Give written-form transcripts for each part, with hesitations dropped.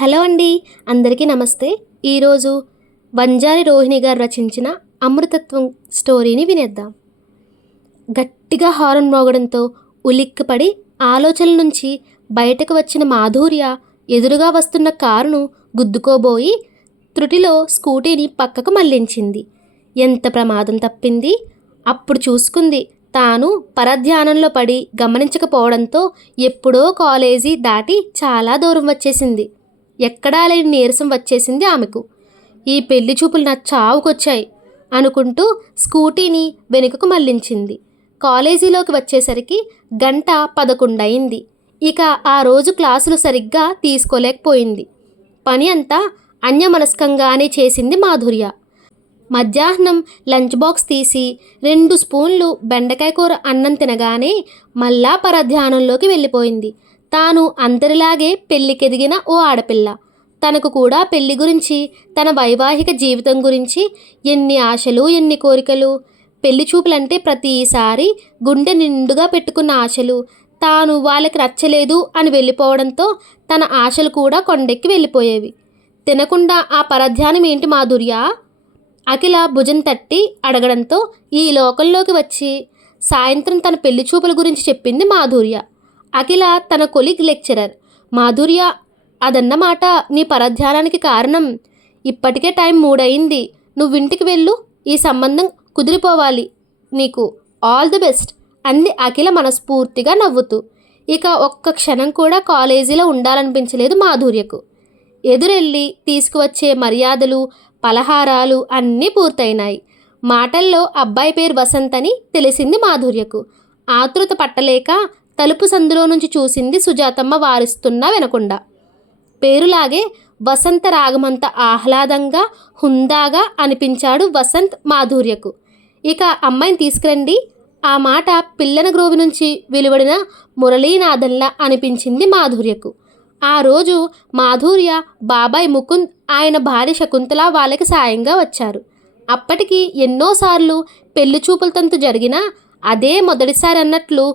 Hello అండి, అందరికీ నమస్తే. ఈరోజు వంజారి రోహిణి గారు రచించిన అమృతత్వం స్టోరీని వినేద్దాం. గట్టిగా హారన్ మోగడంతో ఉలిక్కిపడి ఆలోచనల నుంచి బయటకు వచ్చిన మాధుర్య ఎదురుగా వస్తున్న కారును గుద్దుకోబోయి త్రుటిలో స్కూటీని పక్కకు మళ్లించింది. ఎంత ప్రమాదం తప్పింది! అప్పుడు చూసుకుంది తాను పరధ్యానంలో పడి గమనించకపోవడంతో ఎప్పుడో కాలేజీ దాటి చాలా దూరం వచ్చేసింది. ఎక్కడా లేని నీరసం వచ్చేసింది ఆమెకు. ఈ పెళ్లి చూపులు నా చావుకొచ్చాయి అనుకుంటూ స్కూటీని వెనుకకు మళ్లించింది. కాలేజీలోకి వచ్చేసరికి 11:00 అయింది. ఇక ఆ రోజు క్లాసులు సరిగ్గా తీసుకోలేకపోయింది. పని అంతా అన్యమనస్కంగానే చేసింది మాధుర్య. మధ్యాహ్నం లంచ్ బాక్స్ తీసి 2 స్పూన్లు బెండకాయ కూర అన్నం తినగానే మళ్ళా పరధ్యానంలోకి వెళ్ళిపోయింది. తాను అందరిలాగే పెళ్ళికెదిగిన ఓ ఆడపిల్ల. తనకు కూడా పెళ్లి గురించి, తన వైవాహిక జీవితం గురించి ఎన్ని ఆశలు, ఎన్ని కోరికలు. పెళ్లి చూపులంటే ప్రతిసారి గుండె నిండుగా పెట్టుకున్న ఆశలు. తాను వాళ్ళకి నచ్చలేదు అని వెళ్ళిపోవడంతో తన ఆశలు కూడా కొండెక్కి వెళ్ళిపోయేవి. తినకుండా ఆ పరధ్యానం ఏంటి మాధుర్య? అఖిల భుజం తట్టి అడగడంతో ఈ లోకంలోకి వచ్చి సాయంత్రం తన పెళ్లి చూపుల గురించి చెప్పింది మాధుర్య. అఖిల తన కొలీగ్ లెక్చరర్. మాధుర్య, అదన్నమాట నీ పరధ్యానానికి కారణం. ఇప్పటికే టైం 3 అయింది. నువ్వింటికి వెళ్ళు. ఈ సంబంధం కుదిరిపోవాలి. నీకు ఆల్ ది బెస్ట్ అంది అఖిల మనస్ఫూర్తిగా నవ్వుతూ. ఇక ఒక్క క్షణం కూడా కాలేజీలో ఉండాలనిపించలేదు మాధుర్యకు. ఎదురెళ్ళి తీసుకువచ్చే మర్యాదలు, పలహారాలు అన్నీ పూర్తయినాయి. మాటల్లో అబ్బాయి పేరు వసంత్ అని తెలిసింది మాధుర్యకు. ఆతృత పట్టలేక తలుపు సందులో నుంచి చూసింది సుజాతమ్మ వారిస్తున్నా వినకుండా. పేరులాగే వసంత రాగమంత ఆహ్లాదంగా, హుందాగా అనిపించాడు వసంత్ మాధుర్యకు. ఇక అమ్మాయిని తీసుకురండి. ఆ మాట పిల్లన గ్రోవి నుంచి వెలువడిన మురళీనాథంలా అనిపించింది మాధుర్యకు. ఆ రోజు మాధుర్య, బాబాయ్ ముకుంద్, ఆయన భార్య శకుంతల వాళ్ళకి సాయంగా వచ్చారు. అప్పటికి ఎన్నోసార్లు పెళ్లి చూపుల తంతు జరిగినా అదే మొదటిసారి అన్నట్లు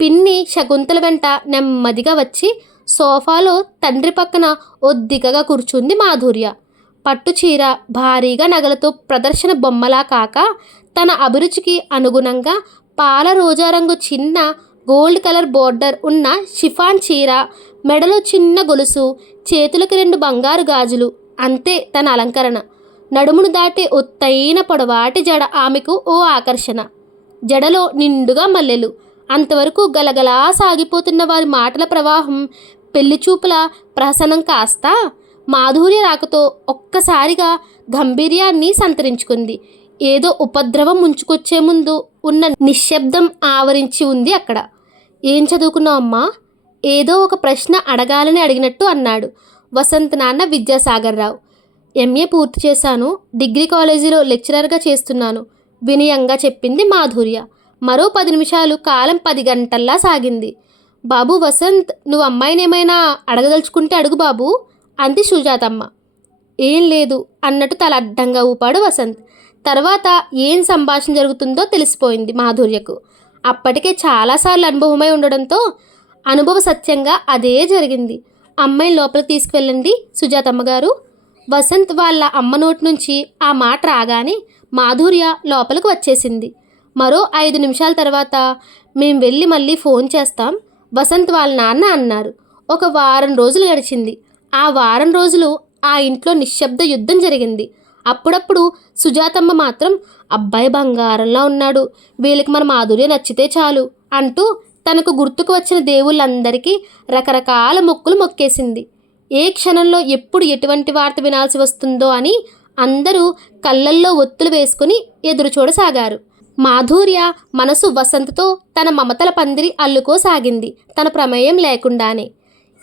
పిన్ని శకుంతల వెంట నెమ్మదిగా వచ్చి సోఫాలో తండ్రి పక్కన ఒద్దికగా కూర్చుంది మాధుర్య. పట్టుచీర, భారీగా నగలతో ప్రదర్శన బొమ్మలా కాక తన అభిరుచికి అనుగుణంగా పాల రోజారంగు చిన్న గోల్డ్ కలర్ బోర్డర్ ఉన్న షిఫాన్ చీర, మెడలో చిన్న గొలుసు, చేతులకు 2 బంగారు గాజులు. అంతే తన అలంకరణ. నడుమును దాటే ఒత్తైన పొడవాటి జడ ఆమెకు ఓ ఆకర్షణ. జడలో నిండుగా మల్లెలు. అంతవరకు గలగలా సాగిపోతున్న వారి మాటల ప్రవాహం పెళ్లి చూపుల ప్రహసనం కాస్త మాధుర్య రాకతో ఒక్కసారిగా గంభీర్యాన్ని సంతరించుకుంది. ఏదో ఉపద్రవం ముంచుకొచ్చే ముందు ఉన్న నిశ్శబ్దం ఆవరించి ఉంది అక్కడ. ఏం చదువుకున్నావు అమ్మా? ఏదో ఒక ప్రశ్న అడగాలని అడిగినట్టు అన్నాడు వసంత్ నాన్న విద్యాసాగర్ రావు. ఎంఏ పూర్తి చేశాను. డిగ్రీ కాలేజీలో లెక్చరర్గా చేస్తున్నాను వినయంగా చెప్పింది మాధుర్య. మరో 10 నిమిషాలు కాలం 10 గంటల్లా సాగింది. బాబు వసంత్, నువ్వు అమ్మాయినేమైనా అడగదలుచుకుంటే అడుగు బాబు అంది సుజాతమ్మ. ఏం లేదు అన్నట్టు తల అడ్డంగా ఊపాడు వసంత్. తర్వాత ఏం సంభాషణ జరుగుతుందో తెలిసిపోయింది మాధుర్యకు. అప్పటికే చాలాసార్లు అనుభవమై ఉండడంతో అనుభవ సత్యంగా అదే జరిగింది. అమ్మాయిని లోపలికి తీసుకువెళ్ళండి సుజాతమ్మ గారు. వసంత్ వాళ్ళ అమ్మ నోటి నుంచి ఆ మాట రాగానే మాధుర్య లోపలికి వచ్చేసింది. మరో 5 నిమిషాల తర్వాత మేం వెళ్ళి మళ్ళీ ఫోన్ చేస్తాం వసంత్ వాళ్ళ నాన్న అన్నారు. ఒక వారం రోజులు గడిచింది. ఆ వారం రోజులు ఆ ఇంట్లో నిశ్శబ్ద యుద్ధం జరిగింది. అప్పుడప్పుడు సుజాతమ్మ మాత్రం అబ్బాయి బంగారంలా ఉన్నాడు, వీళ్ళకి మన మాధుర్య నచ్చితే చాలు అంటూ తనకు గుర్తుకు వచ్చిన దేవుళ్ళందరికీ రకరకాల మొక్కులు మొక్కేసింది. ఏ క్షణంలో ఎప్పుడు ఎటువంటి వార్త వినాల్సి వస్తుందో అని అందరూ కళ్ళల్లో ఒత్తులు వేసుకుని ఎదురు చూడసాగారు. మాధుర్య మనసు వసంత్తో తన మమతల పందిరి అల్లుకోసాగింది, తన ప్రమేయం లేకుండానే.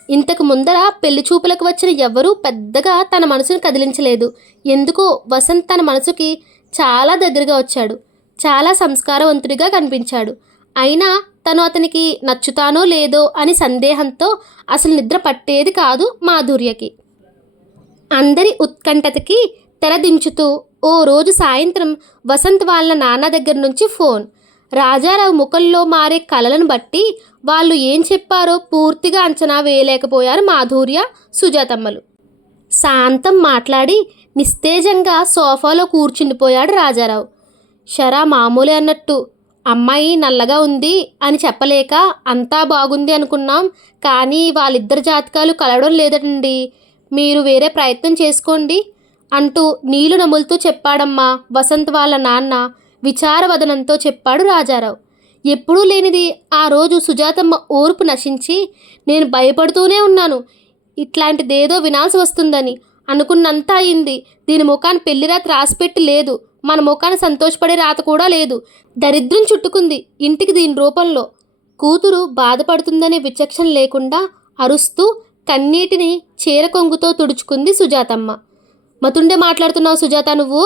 ఇంతకు ముందర పెళ్లి చూపులకు వచ్చిన ఎవ్వరూ పెద్దగా తన మనసును కదిలించలేదు. ఎందుకో వసంత్ తన మనసుకి చాలా దగ్గరగా వచ్చాడు. చాలా సంస్కారవంతుడిగా కనిపించాడు. అయినా తను అతనికి నచ్చుతానో లేదో అని సందేహంతో అసలు నిద్ర పట్టేది కాదు మాధుర్యకి. అందరి ఉత్కంఠతకి తెరదించుతూ ఓ రోజు సాయంత్రం వసంత్ వాళ్ళ నాన్న దగ్గర నుంచి ఫోన్. రాజారావు ముఖంలో మారే కలలను బట్టి వాళ్ళు ఏం చెప్పారో పూర్తిగా అంచనా వేయలేకపోయారు మాధుర్య, సుజాతమ్మలు. శాంతం మాట్లాడి నిస్తేజంగా సోఫాలో కూర్చుండిపోయాడు రాజారావు. షరా మామూలే అన్నట్టు అమ్మాయి నల్లగా ఉంది అని చెప్పలేక అంతా బాగుంది అనుకున్నాం, కానీ వాళ్ళిద్దరి జాతకాలు కలవడం లేదండి, మీరు వేరే ప్రయత్నం చేసుకోండి అంటూ నీళ్లు నములుతూ చెప్పాడమ్మా వసంత్ వాళ్ళ నాన్న విచారవదనంతో చెప్పాడు రాజారావు. ఎప్పుడూ లేనిది ఆ రోజు సుజాతమ్మ ఓర్పు నశించి, నేను భయపడుతూనే ఉన్నాను ఇట్లాంటిదేదో వినాల్సి వస్తుందని, అనుకున్నంత అయింది. దీని ముఖాన్ని పెళ్లిరాత రాసిపెట్టి లేదు, మన ముఖాన్ని సంతోషపడే రాత కూడా లేదు, దరిద్రం చుట్టుకుంది ఇంటికి దీని రూపంలో. కూతురు బాధపడుతుందనే విచక్షణ లేకుండా అరుస్తూ కన్నీటిని చీర కొంగుతో తుడుచుకుంది సుజాతమ్మ. మతుండే మాట్లాడుతున్నావు సుజాత, నువ్వు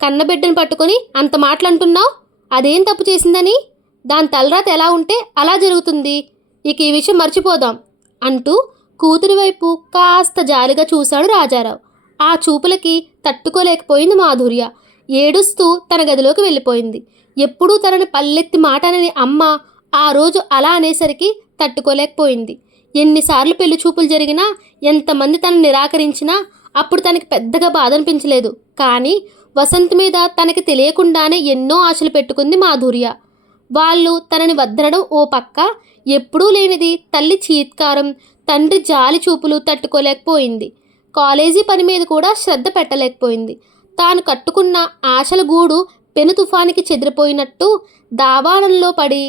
కన్నబిడ్డను పట్టుకొని అంత మాటలంటున్నావు, అదేం తప్పు చేసిందని? దాని తలరాత ఎలా ఉంటే అలా జరుగుతుంది, ఇక ఈ విషయం మర్చిపోదాం అంటూ కూతురి వైపు కాస్త జాలిగా చూశాడు రాజారావు. ఆ చూపులకి తట్టుకోలేకపోయింది మాధుర్య. ఏడుస్తూ తన గదిలోకి వెళ్ళిపోయింది. ఎప్పుడూ తనని పల్లెత్తి మాట అనని అమ్మ ఆ రోజు అలా అనేసరికి తట్టుకోలేకపోయింది. ఎన్నిసార్లు పెళ్లి చూపులు జరిగినా, ఎంతమంది తనను నిరాకరించినా అప్పుడు తనకి పెద్దగా బాధ అనిపించలేదు. కానీ వసంత్ మీద తనకి తెలియకుండానే ఎన్నో ఆశలు పెట్టుకుంది మాధుర్య. వాళ్ళు తనని వద్దనడం ఓ పక్క, ఎప్పుడూ లేనిది తల్లి చీత్కారం, తండ్రి జాలి చూపులు తట్టుకోలేకపోయింది. కాలేజీ పని మీద కూడా శ్రద్ధ పెట్టలేకపోయింది. తాను కట్టుకున్న ఆశల గూడు పెను తుఫానికి చెదిరిపోయినట్టు, దావానంలో పడి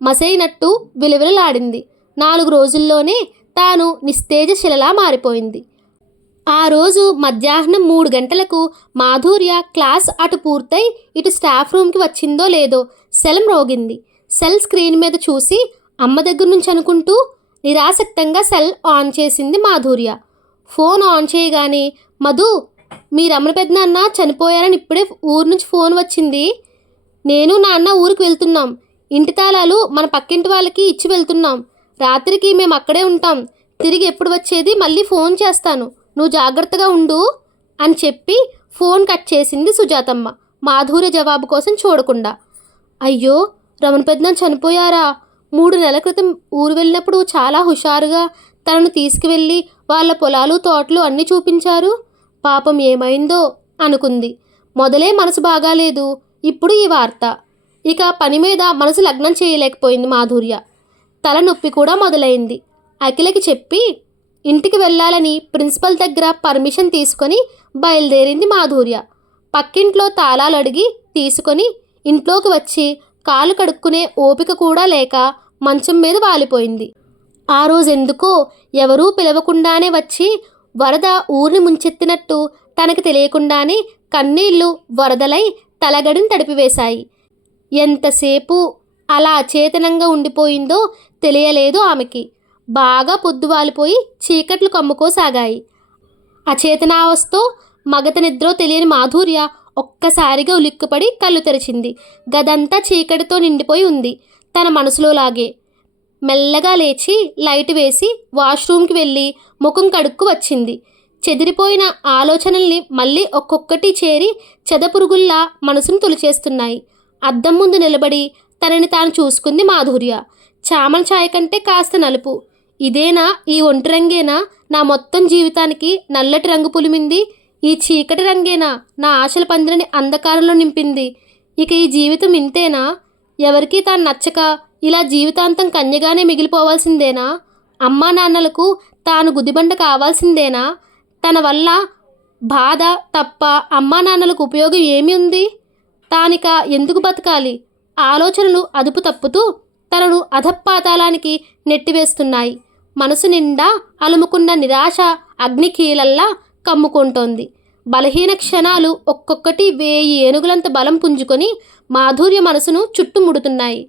మసైనట్టు విలవిలలాడింది. 4 రోజుల్లోనే తాను నిస్తేజ శిలలా మారిపోయింది. ఆ రోజు మధ్యాహ్నం 3 గంటలకు మాధుర్య క్లాస్ అటు పూర్తయి ఇటు స్టాఫ్ రూమ్కి వచ్చిందో లేదో సెల్ మ్రోగింది. సెల్ స్క్రీన్ మీద చూసి అమ్మ దగ్గర నుంచి అనుకుంటూ నిరాసక్తంగా సెల్ ఆన్ చేసింది మాధుర్య. ఫోన్ ఆన్ చేయగానే, మధు, మీ రమణ పెద్దనాన్న చనిపోయారని ఇప్పుడే ఊరు నుంచి ఫోన్ వచ్చింది. నేను నాన్న ఊరికి వెళ్తున్నాం. ఇంటి తాళాలు మన పక్కింటి వాళ్ళకి ఇచ్చి వెళ్తున్నాం. రాత్రికి మేము అక్కడే ఉంటాం. తిరిగి ఎప్పుడు వచ్చేది మళ్ళీ ఫోన్ చేస్తాను, నువ్వు జాగ్రత్తగా ఉండు అని చెప్పి ఫోన్ కట్ చేసింది సుజాతమ్మ, మాధుర్య జవాబు కోసం చూడకుండా. అయ్యో, రమణ పెద్దనాన్న చనిపోయారా? 3 నెలల క్రితం ఊరు వెళ్ళినప్పుడు చాలా హుషారుగా తనను తీసుకువెళ్ళి వాళ్ళ పొలాలు తోటలు అన్నీ చూపించారు. పాపం ఏమైందో అనుకుంది. మొదలే మనసు బాగాలేదు, ఇప్పుడు ఈ వార్త. ఇక పని మీద మనసు లగ్నం చేయలేకపోయింది మాధుర్య. తలనొప్పి కూడా మొదలైంది. అఖిలకి చెప్పి ఇంటికి వెళ్ళాలని ప్రిన్సిపల్ దగ్గర పర్మిషన్ తీసుకొని బయలుదేరింది మాధుర్య. పక్కింట్లో తాళాలు అడిగి తీసుకొని ఇంట్లోకి వచ్చి కాలు కడుక్కునే ఓపిక కూడా లేక మంచం మీద వాలిపోయింది. ఆ రోజెందుకో ఎవరూ పిలవకుండానే వచ్చి వరద ఊరిని ముంచెత్తినట్టు తనకు తెలియకుండానే కన్నీళ్లు వరదలై తలగడిని తడిపివేశాయి. ఎంతసేపు అలా అచేతనంగా ఉండిపోయిందో తెలియలేదు ఆమెకి. బాగా పొద్దువాలిపోయి చీకట్లు కమ్ముకోసాగాయి. అచేతనావస్థతో మగత నిద్రో తెలియని మాధుర్య ఒక్కసారిగా ఉలిక్కుపడి కళ్ళు తెరిచింది. గదంతా చీకటితో నిండిపోయి ఉంది. తన మనసులో లాగే మెల్లగా లేచి లైట్ వేసి వాష్రూమ్కి వెళ్ళి ముఖం కడుక్కు వచ్చింది. చెదిరిపోయిన ఆలోచనల్ని మళ్ళీ ఒక్కొక్కటి చేరి చెదపురుగుల్లా మనసును తొలిచేస్తున్నాయి. అద్దం ముందు నిలబడి తనని తాను చూసుకుంది మాధుర్య. చామన ఛాయ కంటే కాస్త నలుపు. ఇదేనా, ఈ ఒంటి రంగేనా నా మొత్తం జీవితానికి నల్లటి రంగు పులిమింది? ఈ చీకటి రంగేనా నా ఆశల పందిరిని అంధకారంలో నింపింది? ఇక ఈ జీవితం ఇంతేనా? ఎవరికీ తాను నచ్చక ఇలా జీవితాంతం కన్యగానే మిగిలిపోవాల్సిందేనా? అమ్మా నాన్నలకు తాను గుదిబండ కావాల్సిందేనా? తన వల్ల బాధ తప్ప అమ్మా నాన్నలకు ఉపయోగం ఏమి ఉంది? తానిక ఎందుకు బతకాలి? ఆలోచనలు అదుపు తప్పుతూ తనను అధపాతాళానికి నెట్టివేస్తున్నాయి. మనసు నిండా అలుముకున్న నిరాశ అగ్నికీలల్లా కమ్ముకుంటోంది. బలహీన క్షణాలు ఒక్కొక్కటి 1000 ఏనుగులంత బలం పుంజుకొని మాధుర్య మనసును చుట్టుముడుతున్నాయి.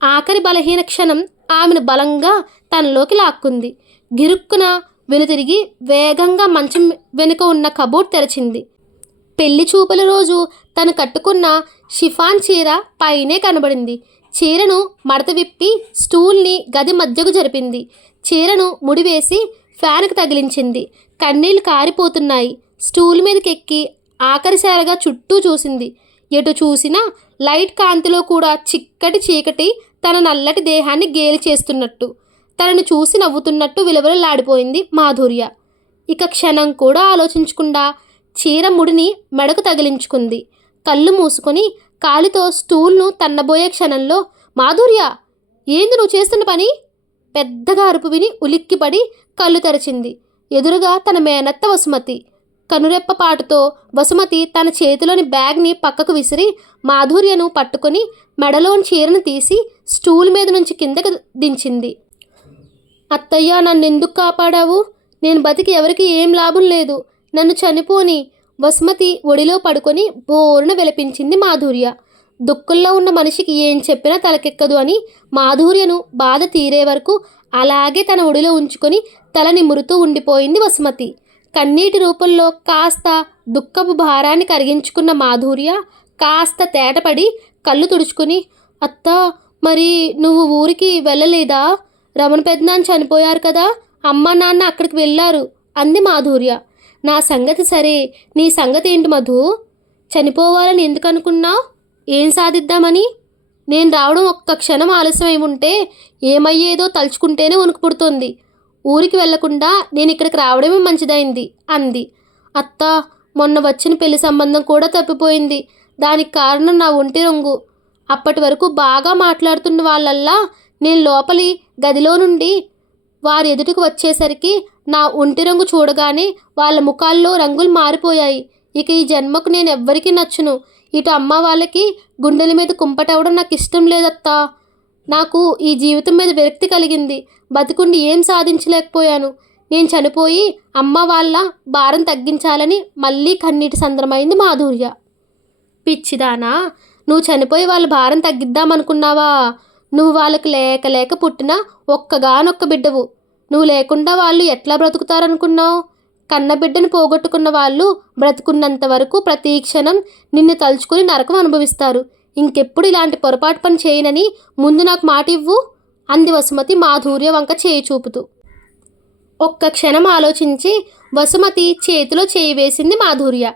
ఆఖరి బలహీన క్షణం ఆమెను బలంగా తనలోకి లాక్కుంది. గిరుక్కున వెనుతిరిగి వేగంగా మంచం వెనుక ఉన్న కబోర్డ్ తెరిచింది. పెళ్లి చూపుల రోజు తను కట్టుకున్న షిఫాన్ చీర పైనే కనబడింది. చీరను మడత విప్పి స్టూల్ని గది మధ్యకు జరిపింది. చీరను ముడివేసి ఫ్యాన్కు తగిలించింది. కన్నీళ్లు కారిపోతున్నాయి. స్టూల్ మీదకెక్కి ఆఖరిసారిగా చుట్టూ చూసింది. ఎటు చూసినా లైట్ కాంతిలో కూడా చిక్కటి చీకటి తన నల్లటి దేహాన్ని గేలి చేస్తున్నట్టు, తనను చూసి నవ్వుతున్నట్టు విలవిలలాడిపోయింది మాధుర్య. ఇక క్షణం కూడా ఆలోచించకుండా చీర ముడిని మెడకు తగిలించుకుంది. కళ్ళు మూసుకొని కాలితో స్టూల్ను తన్నబోయే క్షణంలో, మాధుర్య, ఏంది నువ్వు చేస్తున్న పని? పెద్దగా అరుపు విని ఉలిక్కిపడి కళ్ళు తెరచింది. ఎదురుగా తన మేనత్త వసుమతి. కనురెప్పపాటుతో వసుమతి తన చేతిలోని బ్యాగ్ని పక్కకు విసిరి మాధుర్యను పట్టుకొని మెడలోని చీరను తీసి స్టూల్ మీద నుంచి కిందకు దించింది. అత్తయ్య, నన్నెందుకు కాపాడావు? నేను బతికి ఎవరికి ఏం లాభం లేదు, నన్ను చనిపోని. వసుమతి ఒడిలో పడుకొని బోరున విలపించింది మాధుర్య. దుఃఖంలో ఉన్న మనిషికి ఏం చెప్పినా తలకెక్కదు అని మాధుర్యను బాధ తీరే వరకు అలాగే తన ఒడిలో ఉంచుకొని తల నిమురుతూ ఉండిపోయింది వసుమతి. కన్నీటి రూపంలో కాస్త దుఃఖపు భారాన్ని కరిగించుకున్న మాధుర్య కాస్త తేటపడి కళ్ళు తుడుచుకుని, అత్త, మరి నువ్వు ఊరికి వెళ్ళలేదా? రమణ పెద్దనాన్న చనిపోయారు కదా, అమ్మ నాన్న అక్కడికి వెళ్ళారు అంది మాధుర్య. నా సంగతి సరే, నీ సంగతి ఏంటి మధు? చనిపోవాలని ఎందుకు అనుకున్నావు? ఏం సాధిద్దామని? నేను రావడం ఒక్క క్షణం ఆలస్యం అయి ఉంటే ఏమయ్యేదో తలుచుకుంటేనే వణుకు పుడుతోంది. ఊరికి వెళ్లకుండా నేను ఇక్కడికి రావడమే మంచిదైంది అంది. అత్త, మొన్న వచ్చిన పెళ్లి సంబంధం కూడా తప్పిపోయింది. దానికి కారణం నా ఒంటి రంగు. అప్పటి వరకు బాగా మాట్లాడుతున్న వాళ్ళల్లా నేను లోపలి గదిలో నుండి వారి ఎదుటికి వచ్చేసరికి నా ఒంటి రంగు చూడగానే వాళ్ళ ముఖాల్లో రంగులు మారిపోయాయి. ఇక ఈ జన్మకు నేను ఎవ్వరికీ నచ్చును. ఇటు అమ్మ వాళ్ళకి గుండెల మీద కుంపటవడం నాకు ఇష్టం లేదత్తా. నాకు ఈ జీవితం మీద విరక్తి కలిగింది. బతికుండి ఏం సాధించలేకపోయాను. నేను చనిపోయి అమ్మ వాళ్ళ భారం తగ్గించాలని మళ్ళీ కన్నీటి సంద్రమైంది మాధుర్య. పిచ్చిదానా, నువ్వు చనిపోయి వాళ్ళ భారం తగ్గిద్దామనుకున్నావా? నువ్వు వాళ్ళకి లేక లేక పుట్టిన ఒక్కగానొక్క బిడ్డవు. నువ్వు లేకుండా వాళ్ళు ఎట్లా బ్రతుకుతారనుకున్నావు? కన్నబిడ్డను పోగొట్టుకున్న వాళ్ళు బ్రతుకున్నంత వరకు ప్రతి క్షణం నిన్ను తలుచుకుని నరకం అనుభవిస్తారు. ఇంకెప్పుడు ఇలాంటి పొరపాటు పని చేయనని ముందు నాకు మాట ఇవ్వు అంది వసుమతి మాధుర్య వంక చేయి చూపుతూ. ఒక్క క్షణం ఆలోచించి వసుమతి చేతిలో చేయి వేసింది మాధుర్య.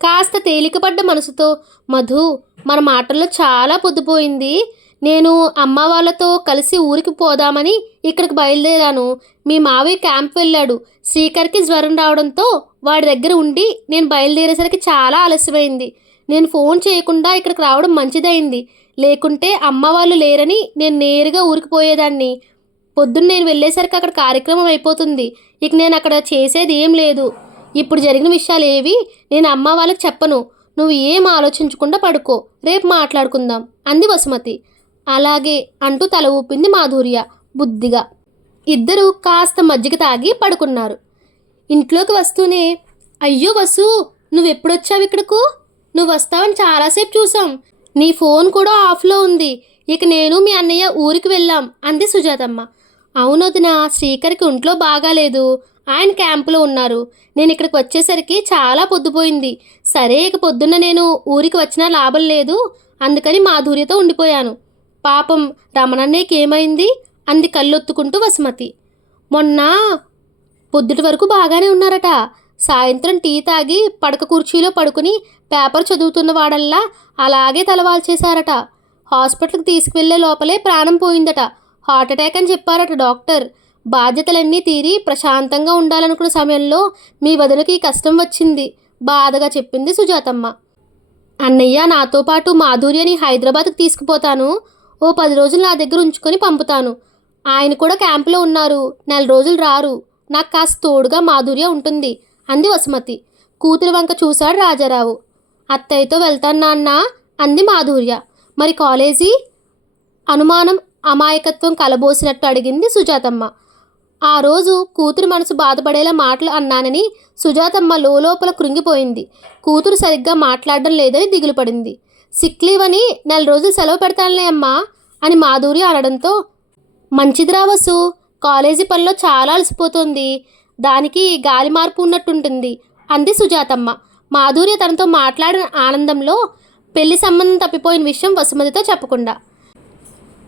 కాస్త తేలికపడ్డ మనసుతో, మధు, మన మాటల్లో చాలా పొద్దుపోయింది. నేను అమ్మ వాళ్ళతో కలిసి ఊరికి పోదామని ఇక్కడికి బయలుదేరాను. మీ మావయ్య క్యాంప్ వెళ్ళాడు. శ్రీకర్కి జ్వరం రావడంతో వాడి దగ్గర ఉండి నేను బయలుదేరేసరికి చాలా ఆలస్యమైంది. నేను ఫోన్ చేయకుండా ఇక్కడికి రావడం మంచిదైంది. లేకుంటే అమ్మ వాళ్ళు లేరని నేను నేరుగా ఊరికి పోయేదాన్ని. పొద్దున్న నేను వెళ్ళేసరికి అక్కడ కార్యక్రమం అయిపోతుంది. ఇక నేను అక్కడ చేసేది ఏం లేదు. ఇప్పుడు జరిగిన విషయాలు ఏవి నేను అమ్మ వాళ్ళకి చెప్పను. నువ్వు ఏం ఆలోచించకుండా పడుకో, రేపు మాట్లాడుకుందాం అంది వసుమతి. అలాగే అంటూ తల ఊపింది మాధుర్య బుద్ధిగా. ఇద్దరూ కాస్త మజ్జిగ తాగి పడుకున్నారు. ఇంట్లోకి వస్తూనే, అయ్యో వసు, నువ్వెప్పుడొచ్చావు ఇక్కడకు? నువ్వు వస్తావని చాలాసేపు చూసాం. నీ ఫోన్ కూడా ఆఫ్లో ఉంది. ఇక నేను మీ అన్నయ్య ఊరికి వెళ్ళాం అంది సుజాతమ్మ. అవునొదినా, శ్రీకర్కి ఒంట్లో బాగాలేదు. ఆయన క్యాంపులో ఉన్నారు. నేను ఇక్కడికి వచ్చేసరికి చాలా పొద్దుపోయింది. సరే, ఇక పొద్దున్న నేను ఊరికి వచ్చినా లాభం లేదు. అందుకని మాధుర్యతో ఉండిపోయాను. పాపం రమణన్నయ్యకి ఏమైంది అంది కళ్ళొత్తుకుంటూ వసుమతి. మొన్న పొద్దుటి వరకు బాగానే ఉన్నారట. సాయంత్రం టీ తాగి పడక కుర్చీలో పడుకుని పేపర్ చదువుతున్న వాడల్లా అలాగే తలవాల్చేశారట. హాస్పిటల్కి తీసుకువెళ్లే లోపలే ప్రాణం పోయిందట. హార్ట్ అటాక్ అని చెప్పారట డాక్టర్. బాధ్యతలన్నీ తీరి ప్రశాంతంగా ఉండాలనుకున్న సమయంలో మీ వదినకి కష్టం వచ్చింది బాధగా చెప్పింది సుజాతమ్మ. అన్నయ్య, నాతో పాటు మాధుర్యని హైదరాబాద్కి తీసుకుపోతాను. ఓ 10 రోజులు నా దగ్గర ఉంచుకొని పంపుతాను. ఆయన కూడా క్యాంపులో ఉన్నారు. 4 రోజులు రారు. నాకు కాస్త తోడుగా మాధుర్య ఉంటుంది అంది వసుమతి. కూతురు వంక చూశాడు రాజారావు. అత్తయ్యతో వెళ్తాను నాన్న అంది మాధుర్య. మరి కాలేజీ? అనుమానం అమాయకత్వం కలబోసినట్టు అడిగింది సుజాతమ్మ. ఆ రోజు కూతురు మనసు బాధపడేలా మాటలు అన్నానని సుజాతమ్మ లోపల కృంగిపోయింది. కూతురు సరిగ్గా మాట్లాడడం లేదని దిగులు పడింది. సిక్ లీవ్ అని 4 రోజులు సెలవు పెడతానులే అమ్మా అని మాధుర్య అనడంతో, మంచిదిరా వసు, కాలేజీ పనిలో చాలా అలసిపోతుంది. దానికి గాలి మార్పు ఉన్నట్టుంటుంది అంది సుజాతమ్మ. మాధుర్య తనతో మాట్లాడిన ఆనందంలో పెళ్లి సంబంధం తప్పిపోయిన విషయం వసుమతితో చెప్పకుండా.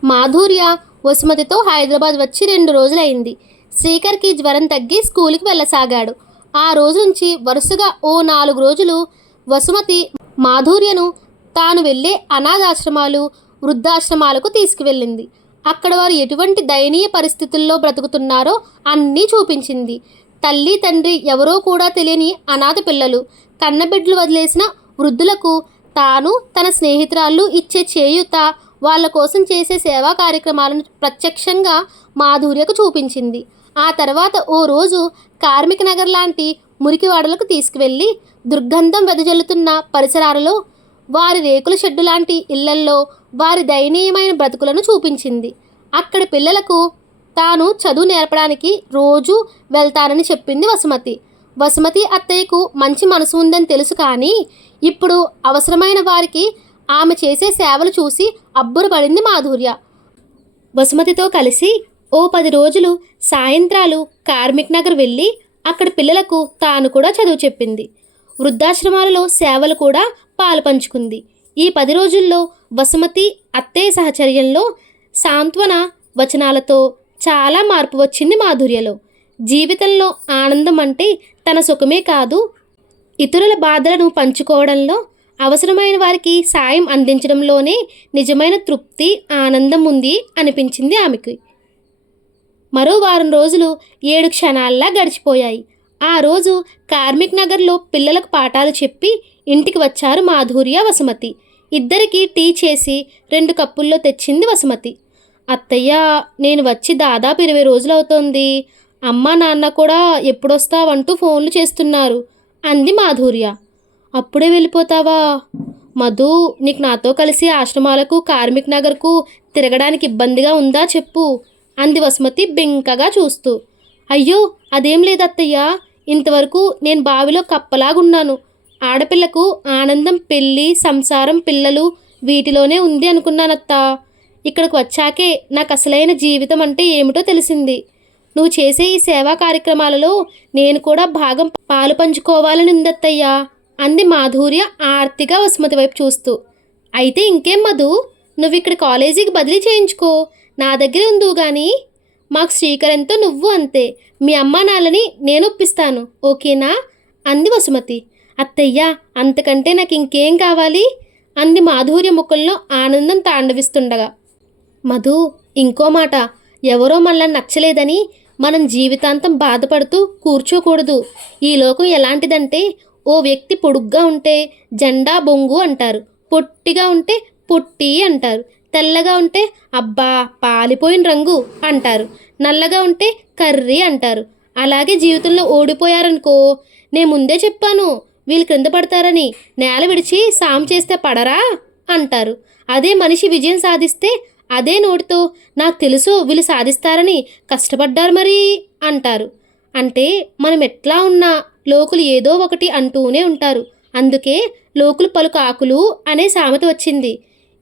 మాధుర్య వసుమతితో హైదరాబాద్ వచ్చి 2 రోజులైంది. శ్రీకర్కి జ్వరం తగ్గి స్కూల్కి వెళ్ళసాగాడు. ఆ రోజు నుంచి వరుసగా ఓ 4 రోజులు వసుమతి మాధుర్యను తాను వెళ్ళే అనాథాశ్రమాలు, వృద్ధాశ్రమాలకు తీసుకువెళ్ళింది. అక్కడ వారు ఎటువంటి దయనీయ పరిస్థితుల్లో బ్రతుకుతున్నారో అన్నీ చూపించింది. తల్లి తండ్రి ఎవరో కూడా తెలియని అనాథ పిల్లలు, కన్నబిడ్డలు వదిలేసిన వృద్ధులకు తాను తన స్నేహితురాళ్ళు ఇచ్చే చేయూత, వాళ్ళ కోసం చేసే సేవా కార్యక్రమాలను ప్రత్యక్షంగా మాధుర్యకు చూపించింది. ఆ తర్వాత ఓ రోజు కార్మిక నగర్ లాంటి మురికివాడలకు తీసుకువెళ్ళి దుర్గంధం వెదజల్లుతున్న పరిసరాలలో, వారి రేకుల షెడ్డు లాంటి ఇళ్లల్లో వారి దయనీయమైన బ్రతుకులను చూపించింది. అక్కడి పిల్లలకు తాను చదువు నేర్పడానికి రోజు వెళ్తానని చెప్పింది వసుమతి. వసుమతి అత్తయ్యకు మంచి మనసు ఉందని తెలుసు, కానీ ఇప్పుడు అవసరమైన వారికి ఆమె చేసే సేవలు చూసి అబ్బురపడింది మాధుర్య. వసుమతితో కలిసి ఓ 10 రోజులు సాయంత్రాలు కార్మిక్ నగర్ వెళ్ళి అక్కడ పిల్లలకు తాను కూడా చదువు చెప్పింది. వృద్ధాశ్రమాలలో సేవలు కూడా పాలు పంచుకుంది. ఈ 10 రోజుల్లో వసుమతి అత్తయ్య సహచర్యంలో సాంత్వన వచనాలతో చాలా మార్పు వచ్చింది మాధుర్యలో. జీవితంలో ఆనందం అంటే తన సుఖమే కాదు, ఇతరుల బాధలను పంచుకోవడంలో, అవసరమైన వారికి సాయం అందించడంలోనే నిజమైన తృప్తి, ఆనందం ఉంది అనిపించింది ఆమెకి. మరో వారం రోజులు 7 క్షణాల్లా గడిచిపోయాయి. ఆ రోజు కార్మిక్ నగర్లో పిల్లలకు పాఠాలు చెప్పి ఇంటికి వచ్చారు మాధుర్య, వసుమతి. ఇద్దరికీ టీ చేసి 2 కప్పుల్లో తెచ్చింది వసుమతి. అత్తయ్య, నేను వచ్చి దాదాపు 20 రోజులవుతోంది. అమ్మ నాన్న కూడా ఎప్పుడొస్తావంటూ ఫోన్లు చేస్తున్నారు అంది మాధుర్య. అప్పుడే వెళ్ళిపోతావా మధు? నీకు నాతో కలిసి ఆశ్రమాలకు కార్మిక్ నగర్కు తిరగడానికి ఇబ్బందిగా ఉందా చెప్పు అంది వసుమతి బెంకగా చూస్తూ. అయ్యో, అదేం లేదత్తయ్య, ఇంతవరకు నేను బావిలో కప్పలాగున్నాను. ఆడపిల్లకు ఆనందం పెళ్ళి, సంసారం, పిల్లలు వీటిలోనే ఉంది అనుకున్నానత్తా. ఇక్కడికి వచ్చాకే నాకు అసలైన జీవితం అంటే ఏమిటో తెలిసింది. నువ్వు చేసే ఈ సేవా కార్యక్రమాలలో నేను కూడా భాగం పాలు పంచుకోవాలని ఉందత్తయ్యా అంది మాధుర్య ఆర్తిగా వసుమతి వైపు చూస్తూ. అయితే ఇంకేం మధు, నువ్వు ఇక్కడ కాలేజీకి బదిలీ చేయించుకో, నా దగ్గరే ఉందువు కానీ. మాకు శ్రీకరణ్తో నువ్వు అంతే, మీ అమ్మా నాన్నని నేను ఒప్పిస్తాను, ఓకేనా అంది వసుమతి. అత్తయ్య, అంతకంటే నాకు ఇంకేం కావాలి అంది మాధుర్య ముఖంలో ఆనందం తాండవిస్తుండగా. మధు, ఇంకో మాట, ఎవరో మనల్ని నచ్చలేదని మనం జీవితాంతం బాధపడుతూ కూర్చోకూడదు. ఈ లోకం ఎలాంటిదంటే, ఓ వ్యక్తి పొడుగ్గా ఉంటే జెండా బొంగు అంటారు, పొట్టిగా ఉంటే పొట్టి అంటారు, తెల్లగా ఉంటే అబ్బా పాలిపోయిన రంగు అంటారు, నల్లగా ఉంటే కర్రీ అంటారు. అలాగే జీవితంలో ఓడిపోయారనుకో, నేను ముందే చెప్పాను వీళ్ళు క్రింద పడతారని, నేల విడిచి సాయం చేస్తే పడరా అంటారు. అదే మనిషి విజయం సాధిస్తే అదే నోటితో నాకు తెలుసు వీళ్ళు సాధిస్తారని, కష్టపడ్డారు మరి అంటారు. అంటే మనం ఎట్లా ఉన్నా లోకులు ఏదో ఒకటి అంటూనే ఉంటారు. అందుకే లోకులు పలుకు ఆకులు అనే సామెత వచ్చింది.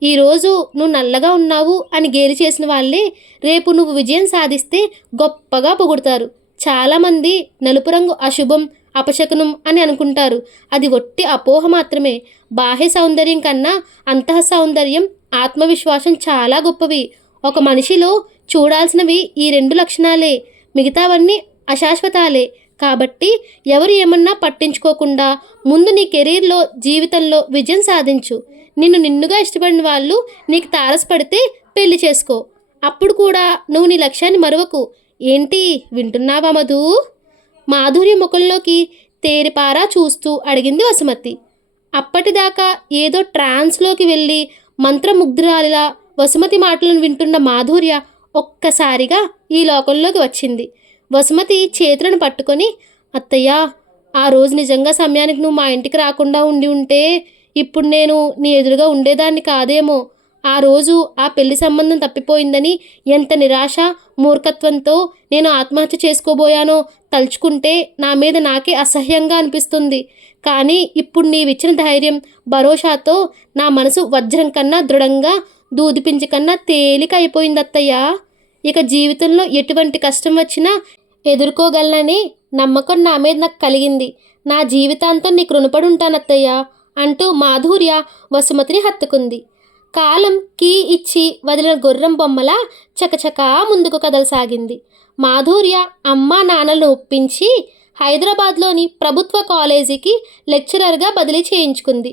ఈరోజు నువ్వు నల్లగా ఉన్నావు అని గేలి చేసిన వాళ్ళే రేపు నువ్వు విజయం సాధిస్తే గొప్పగా పొగుడతారు. చాలామంది నలుపు రంగు అశుభం, అపశకునం అని అనుకుంటారు. అది ఒట్టి అపోహ మాత్రమే. బాహ్య సౌందర్యం కన్నా అంతః సౌందర్యం, ఆత్మవిశ్వాసం చాలా గొప్పవి. ఒక మనిషిలో చూడాల్సినవి ఈ 2 లక్షణాలే, మిగతావన్నీ అశాశ్వతాలే. కాబట్టి ఎవరు ఏమన్నా పట్టించుకోకుండా ముందు నీ కెరీర్లో, జీవితంలో విజయం సాధించు. నిన్నుగా ఇష్టపడిన వాళ్ళు నీకు తారసపడితే పెళ్లి చేసుకో. అప్పుడు కూడా నువ్వు నీ లక్ష్యాన్ని మరవకు. ఏంటి, వింటున్నావా మధు? మాధుర్య ముఖంలోకి తేరిపారా చూస్తూ అడిగింది వసుమతి. అప్పటిదాకా ఏదో ట్రాన్స్లోకి వెళ్ళి మంత్రముగ్ధురాలిలా వసుమతి మాటలను వింటున్న మాధుర్య ఒక్కసారిగా ఈ లోకంలోకి వచ్చింది. వసుమతి చేతులను పట్టుకొని, అత్తయ్య, ఆ రోజు నిజంగా సమయానికి నువ్వు మా ఇంటికి రాకుండా ఉంటే ఇప్పుడు నేను నీ ఎదురుగా ఉండేదాన్ని కాదేమో. ఆ రోజు ఆ పెళ్లి సంబంధం తప్పిపోయిందని ఎంత నిరాశ, మూర్ఖత్వంతో నేను ఆత్మహత్య చేసుకోబోయానో తలుచుకుంటే నా మీద నాకే అసహ్యంగా అనిపిస్తుంది. కానీ ఇప్పుడు నీవిచ్చిన ధైర్యం, భరోసాతో నా మనసు వజ్రం కన్నా దృఢంగా, దూదిపించి కన్నా తేలిక అయిపోయింది అత్తయ్య. ఇక జీవితంలో ఎటువంటి కష్టం వచ్చినా ఎదుర్కోగలనని నమ్మకం నా మీద నాకు కలిగింది. నా జీవితాంతం నీకు రుణపడి ఉంటానత్తయ్య అంటూ మాధుర్య వసుమతిని హత్తుకుంది. కాలం కీ ఇచ్చి వదిలిన గుర్రం బొమ్మలా చకచకా ముందుకు కదలసాగింది. మాధుర్య అమ్మా నాన్నలను ఒప్పించి హైదరాబాద్లోని ప్రభుత్వ కాలేజీకి లెక్చరర్గా బదిలీ చేయించుకుంది.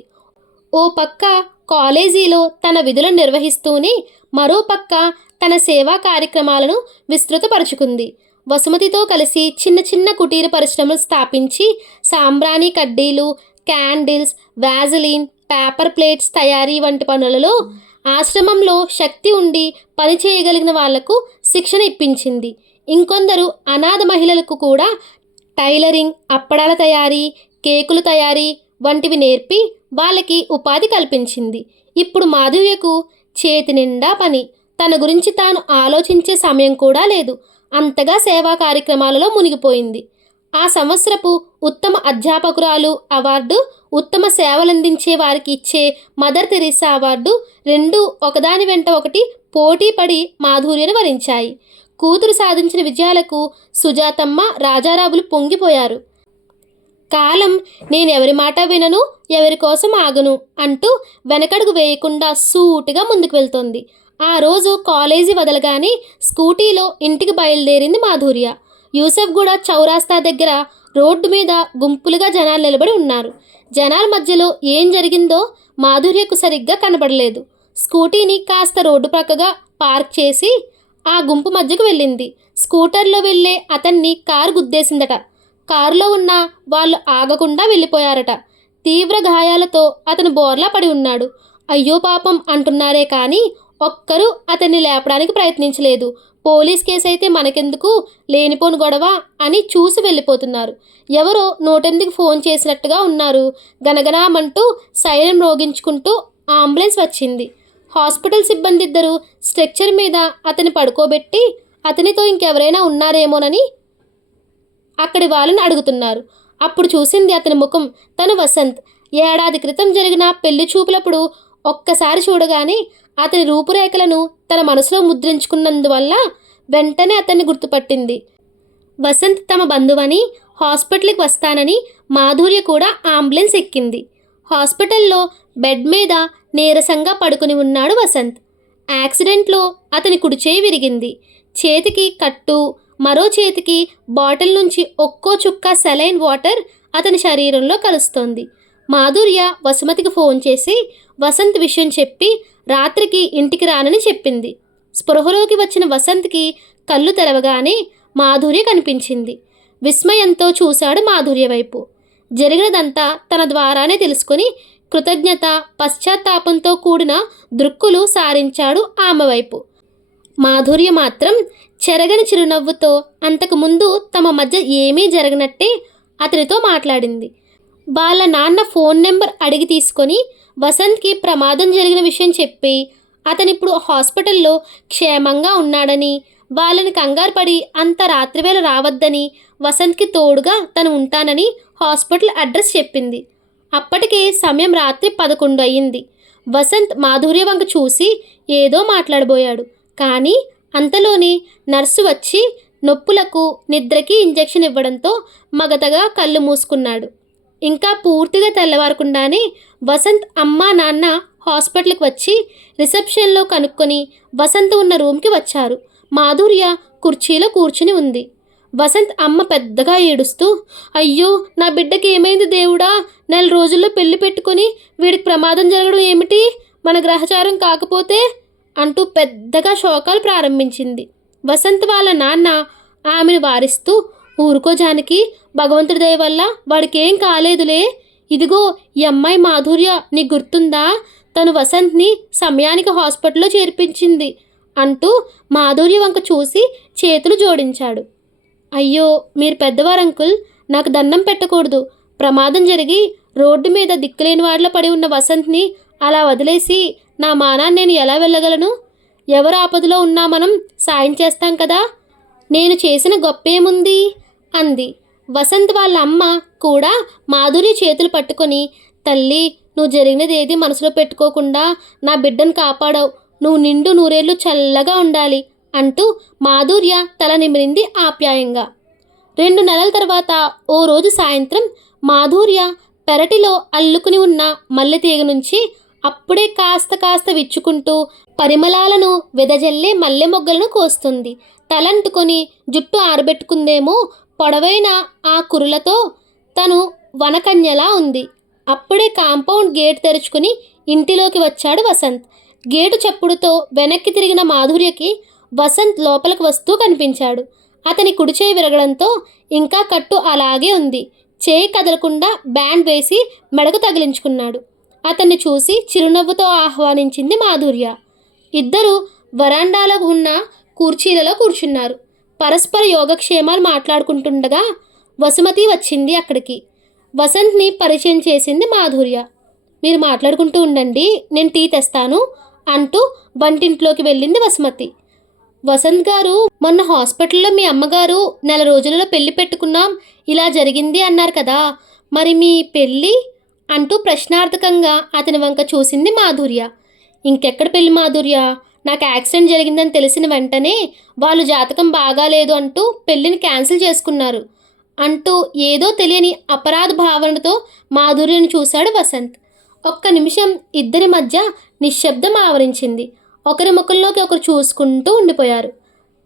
ఓ పక్క కాలేజీలో తన విధులను నిర్వహిస్తూనే మరో పక్క తన సేవా కార్యక్రమాలను విస్తృతపరుచుకుంది. వసుమతితో కలిసి చిన్న చిన్న కుటీర పరిశ్రమలు స్థాపించి సాంబ్రాణి కడ్డీలు, క్యాండిల్స్, వ్యాజలిన్, పేపర్ ప్లేట్స్ తయారీ వంటి పనులలో ఆశ్రమంలో శక్తి ఉండి పని చేయగలిగిన వాళ్లకు శిక్షణ ఇప్పించింది. ఇంకొందరు అనాథ మహిళలకు కూడా టైలరింగ్, అప్పడాల తయారీ, కేకులు తయారీ వంటివి నేర్పి వాళ్ళకి ఉపాధి కల్పించింది. ఇప్పుడు మాధుర్యకు చేతి నిండా పని. తన గురించి తాను ఆలోచించే సమయం కూడా లేదు. అంతగా సేవా కార్యక్రమాలలో మునిగిపోయింది. ఆ సంవత్సరపు ఉత్తమ అధ్యాపకురాలు అవార్డు, ఉత్తమ సేవలందించే వారికి ఇచ్చే మదర్ తెరీసా అవార్డు రెండూ ఒకదాని వెంట ఒకటి పోటీ పడి మాధుర్యను వరించాయి. కూతురు సాధించిన విజయాలకు సుజాతమ్మ, రాజారావులు పొంగిపోయారు. కాలం నేనెవరి మాట వినను, ఎవరి కోసం ఆగను అంటూ వెనకడుగు వేయకుండా సూటిగా ముందుకు వెళ్తోంది. ఆ రోజు కాలేజీ వదలగానే స్కూటీలో ఇంటికి బయలుదేరింది మాధుర్య. యూసఫ్గూడ చౌరాస్తా దగ్గర రోడ్డు మీద గుంపులుగా జనాలు నిలబడి ఉన్నారు. జనాల మధ్యలో ఏం జరిగిందో మాధుర్యకు సరిగ్గా కనబడలేదు. స్కూటీని కాస్త రోడ్డు ప్రక్కగా పార్క్ చేసి ఆ గుంపు మధ్యకు వెళ్ళింది. స్కూటర్లో వెళ్ళే అతన్ని కారు గుద్దేసిందట. కారులో ఉన్న వాళ్ళు ఆగకుండా వెళ్ళిపోయారట. తీవ్ర గాయాలతో అతను బోర్లా పడి ఉన్నాడు. అయ్యో పాపం అంటున్నారే కానీ ఒక్కరూ అతన్ని లేపడానికి ప్రయత్నించలేదు. పోలీస్ కేసు అయితే మనకెందుకు, లేనిపోని గొడవ అని చూసి వెళ్ళిపోతున్నారు. ఎవరో 108కి ఫోన్ చేసినట్టుగా ఉన్నారు. గనగనామంటూ సైరన్ మ్రోగించుకుంటూ అంబులెన్స్ వచ్చింది. హాస్పిటల్ సిబ్బంది ఇద్దరు స్ట్రెక్చర్ మీద అతన్ని పడుకోబెట్టి అతనితో ఇంకెవరైనా ఉన్నారేమోనని అక్కడి వాళ్ళని అడుగుతున్నారు. అప్పుడు చూసింది అతని ముఖం. తను వసంత్. ఏడాది క్రితం జరిగిన పెళ్లి చూపులప్పుడు ఒక్కసారి చూడగానే అతని రూపురేఖలను తన మనసులో ముద్రించుకున్నందువల్ల వెంటనే అతన్ని గుర్తుపట్టింది. వసంత్ తమ బంధువని, హాస్పిటల్కి వస్తానని మాధుర్య కూడా అంబులెన్స్ ఎక్కింది. హాస్పిటల్లో బెడ్ మీద నీరసంగా పడుకుని ఉన్నాడు వసంత్. యాక్సిడెంట్లో అతని కుడి చేయి విరిగింది. చేతికి కట్టు, మరో చేతికి బాటిల్ నుంచి ఒక్కో చుక్క సెలైన్ వాటర్ అతని శరీరంలో కలుస్తోంది. మాధుర్య వసుమతికి ఫోన్ చేసి వసంత్ విషయం చెప్పి రాత్రికి ఇంటికి రానని చెప్పింది. స్పృహలోకి వచ్చిన వసంత్కి కళ్ళు తెరవగానే మాధుర్య కనిపించింది. విస్మయంతో చూశాడు మాధుర్య వైపు. జరిగినదంతా తన ద్వారానే తెలుసుకుని కృతజ్ఞత, పశ్చాత్తాపంతో కూడిన దృక్కులు సారించాడు ఆమె వైపు. మాధుర్య మాత్రం చెరగని చిరునవ్వుతో అంతకుముందు తమ మధ్య ఏమీ జరగనట్టే అతనితో మాట్లాడింది. వాళ్ళ నాన్న ఫోన్ నెంబర్ అడిగి తీసుకొని వసంత్కి ప్రమాదం జరిగిన విషయం చెప్పి అతనిప్పుడు హాస్పిటల్లో క్షేమంగా ఉన్నాడని, వాళ్ళని కంగారు పడి అంత రాత్రివేళ రావద్దని, వసంత్కి తోడుగా తను ఉంటానని హాస్పిటల్ అడ్రస్ చెప్పింది. అప్పటికే సమయం రాత్రి 11 అయ్యింది. వసంత్ మాధుర్య వంక చూసి ఏదో మాట్లాడబోయాడు. కానీ అంతలోనే నర్సు వచ్చి నొప్పులకు, నిద్రకి ఇంజెక్షన్ ఇవ్వడంతో మగతగా కళ్ళు మూసుకున్నాడు. ఇంకా పూర్తిగా తెల్లవారకుండానే వసంత్ అమ్మా నాన్న హాస్పిటల్కి వచ్చి రిసెప్షన్లో కనుక్కొని వసంత్ ఉన్న రూమ్కి వచ్చారు. మాధుర్య కుర్చీలో కూర్చుని ఉంది. వసంత్ అమ్మ పెద్దగా ఏడుస్తూ, అయ్యో నా బిడ్డకి ఏమైంది దేవుడా, 4 రోజుల్లో పెళ్లి పెట్టుకొని వీడికి ప్రమాదం జరగడం ఏమిటి, మన గ్రహచారం కాకపోతే అంటూ పెద్దగా శోకాలు ప్రారంభించింది. వసంత్ వాళ్ళ నాన్న ఆమెను వారిస్తూ, ఊరుకో జానకి, భగవంతుడి దయ వల్ల వాడికేం కాలేదులే. ఇదిగో ఈ అమ్మాయి మాధుర్య, నీకు గుర్తుందా, తను వసంత్ని సమయానికి హాస్పిటల్లో చేర్పించింది అంటూ మాధుర్య వంక చూసి చేతులు జోడించాడు. అయ్యో మీరు పెద్దవారు అంకుల్, నాకు దండం పెట్టకూడదు. ప్రమాదం జరిగి రోడ్డు మీద దిక్కులేని వాడిలో పడి ఉన్న వసంత్ని అలా వదిలేసి నా మానాన్ని నేను ఎలా వెళ్ళగలను? ఎవరు ఆపదలో ఉన్నా మనం సాయం చేస్తాం కదా, నేను చేసిన గొప్పేముంది అంది. వసంత్ వాళ్ళ అమ్మ కూడా మాధుర్య చేతులు పట్టుకొని, తల్లి నువ్వు జరిగినది ఏది మనసులో పెట్టుకోకుండా నా బిడ్డను కాపాడావు, నువ్వు నిండు నూరేళ్ళు చల్లగా ఉండాలి అంటూ మాధుర్య తల నిమిరింది ఆప్యాయంగా. 2 నెలల తర్వాత ఓ రోజు సాయంత్రం మాధుర్య పెరటిలో అల్లుకుని ఉన్న మల్లె తీగ నుంచి అప్పుడే కాస్త విచ్చుకుంటూ పరిమళాలను వెదజల్లే మల్లె మొగ్గలను కోస్తుంది. తలంటుకొని జుట్టు ఆరబెట్టుకుందేమో పొడవైన ఆ కురులతో తను వనకన్యలా ఉంది. అప్పుడే కాంపౌండ్ గేట్ తెరుచుకుని ఇంటిలోకి వచ్చాడు వసంత్. గేటు చప్పుడుతో వెనక్కి తిరిగిన మాధుర్యకి వసంత్ లోపలికి వస్తూ కనిపించాడు. అతని కుడి చేయి విరగడంతో ఇంకా కట్టు అలాగే ఉంది. చేయి కదలకుండా బ్యాండ్ వేసి మెడకు తగిలించుకున్నాడు. అతన్ని చూసి చిరునవ్వుతో ఆహ్వానించింది మాధుర్య. ఇద్దరు వరాండాలో ఉన్న కుర్చీలలో కూర్చున్నారు. పరస్పర యోగక్షేమాలు మాట్లాడుకుంటుండగా వసుమతి వచ్చింది అక్కడికి. వసంత్ని పరిచయం చేసింది మాధుర్య. మీరు మాట్లాడుకుంటూ ఉండండి, నేను టీ తెస్తాను అంటూ వంటింట్లోకి వెళ్ళింది వసుమతి. వసంత్ గారు, మొన్న హాస్పిటల్లో మీ అమ్మగారు 4 రోజులలో పెళ్లి పెట్టుకున్నాం, ఇలా జరిగింది అన్నారు కదా, మరి మీ పెళ్ళి అంటూ ప్రశ్నార్థకంగా అతని వంక చూసింది మాధుర్య. ఇంకెక్కడ పెళ్లి మాధుర్య, నాకు యాక్సిడెంట్ జరిగిందని తెలిసిన వెంటనే వాళ్ళు జాతకం బాగాలేదు అంటూ పెళ్ళిని క్యాన్సిల్ చేసుకున్నారు అంటూ ఏదో తెలియని అపరాధ భావనతో మాధుర్యను చూశాడు వసంత్. ఒక్క నిమిషం ఇద్దరి మధ్య నిశ్శబ్దం ఆవరించింది. ఒకరి ముఖంలోకి ఒకరు చూసుకుంటూ ఉండిపోయారు.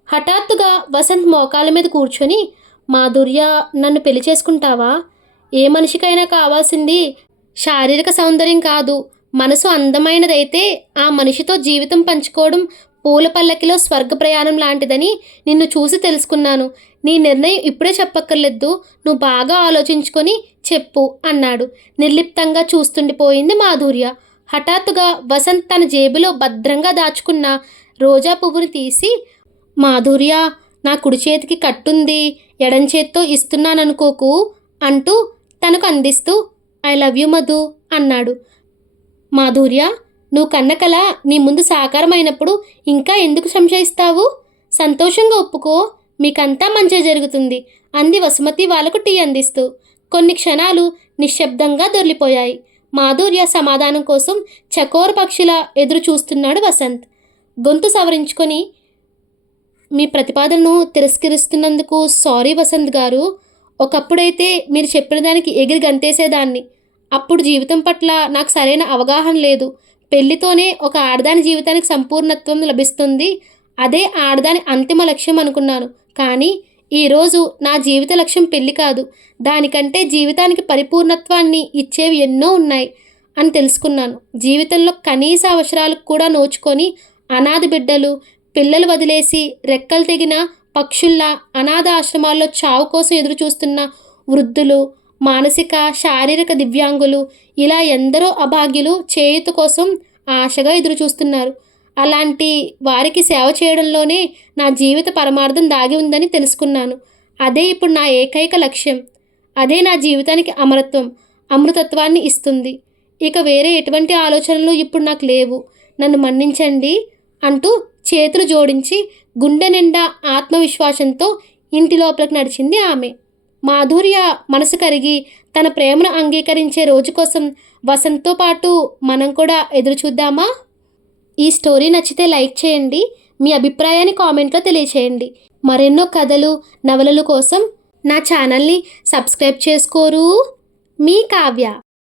హఠాత్తుగా వసంత్ మోకాళ్ళ మీద కూర్చొని, మాధుర్య, నన్ను పెళ్లి చేసుకుంటావా? ఏ మనిషికైనా కావాల్సింది శారీరక సౌందర్యం కాదు, మనసు అందమైనదైతే ఆ మనిషితో జీవితం పంచుకోవడం పూల పల్లకిలో స్వర్గ ప్రయాణం లాంటిదని నిన్ను చూసి తెలుసుకున్నాను. నీ నిర్ణయం ఇప్పుడే చెప్పక్కర్లేదు, నువ్వు బాగా ఆలోచించుకొని చెప్పు అన్నాడు. నిర్లిప్తంగా చూస్తుండిపోయింది మాధుర్య. హఠాత్తుగా వసంత్ తన జేబులో భద్రంగా దాచుకున్న రోజా పువ్వుని తీసి, మాధుర్య, నా కుడి చేతికి కట్టుంది, ఎడం చేత్తో ఇస్తున్నాననుకోకు అంటూ తనకు అందిస్తూ, ఐ లవ్ యూ మధు అన్నాడు. మాధుర్య, నువ్వు కన్న కల నీ ముందు సాకారమైనప్పుడు ఇంకా ఎందుకు సంశయిస్తావు? సంతోషంగా ఒప్పుకో, మీకంతా మంచి జరుగుతుంది అంది వసుమతి వాళ్లకు టీ అందిస్తూ. కొన్ని క్షణాలు నిశ్శబ్దంగా దొర్లిపోయాయి. మాధుర్య సమాధానం కోసం చకోర పక్షిలా ఎదురు చూస్తున్నాడు వసంత్. గొంతు సవరించుకొని, మీ ప్రతిపాదనను తిరస్కరిస్తున్నందుకు సారీ వసంత్ గారు. ఒకప్పుడైతే మీరు చెప్పిన దానికి ఎగిరి గంతేసేదాన్ని. అప్పుడు జీవితం పట్ల నాకు సరైన అవగాహన లేదు. పెళ్లితోనే ఒక ఆడదాని జీవితానికి సంపూర్ణత్వం లభిస్తుంది, అదే ఆడదాని అంతిమ లక్ష్యం అనుకున్నాను. కానీ ఈరోజు నా జీవిత లక్ష్యం పెళ్లి కాదు, దానికంటే జీవితానికి పరిపూర్ణత్వాన్ని ఇచ్చేవి ఎన్నో ఉన్నాయి అని తెలుసుకున్నాను. జీవితంలో కనీస అవసరాలకు కూడా నోచుకొని అనాథ బిడ్డలు, పిల్లలు వదిలేసి రెక్కలు తెగిన పక్షుల్లా అనాథ ఆశ్రమాల్లో చావు కోసం ఎదురు చూస్తున్న వృద్ధులు, మానసిక శారీరక దివ్యాంగులు, ఇలా ఎందరో అభాగ్యులు చేయూత కోసం ఆశగా ఎదురు చూస్తున్నారు. అలాంటి వారికి సేవ చేయడంలోనే నా జీవిత పరమార్థం దాగి ఉందని తెలుసుకున్నాను. అదే ఇప్పుడు నా ఏకైక లక్ష్యం. అదే నా జీవితానికి అమృతత్వాన్ని ఇస్తుంది. ఇక వేరే ఎటువంటి ఆలోచనలు ఇప్పుడు నాకు లేవు. నన్ను మన్నించండి అంటూ చేతులు జోడించి గుండె నిండా ఆత్మవిశ్వాసంతో ఇంటి లోపలికి నడిచింది ఆమె. మాధుర్య మనసు కరిగి తన ప్రేమను అంగీకరించే రోజు కోసం వసంత్తో పాటు మనం కూడా ఎదురు చూద్దామా? ఈ స్టోరీ నచ్చితే లైక్ చేయండి, మీ అభిప్రాయాన్ని కామెంట్లో తెలియచేయండి. మరెన్నో కథలు, నవలలు కోసం నా ఛానల్ని సబ్స్క్రైబ్ చేసుకోరు. మీ కావ్య.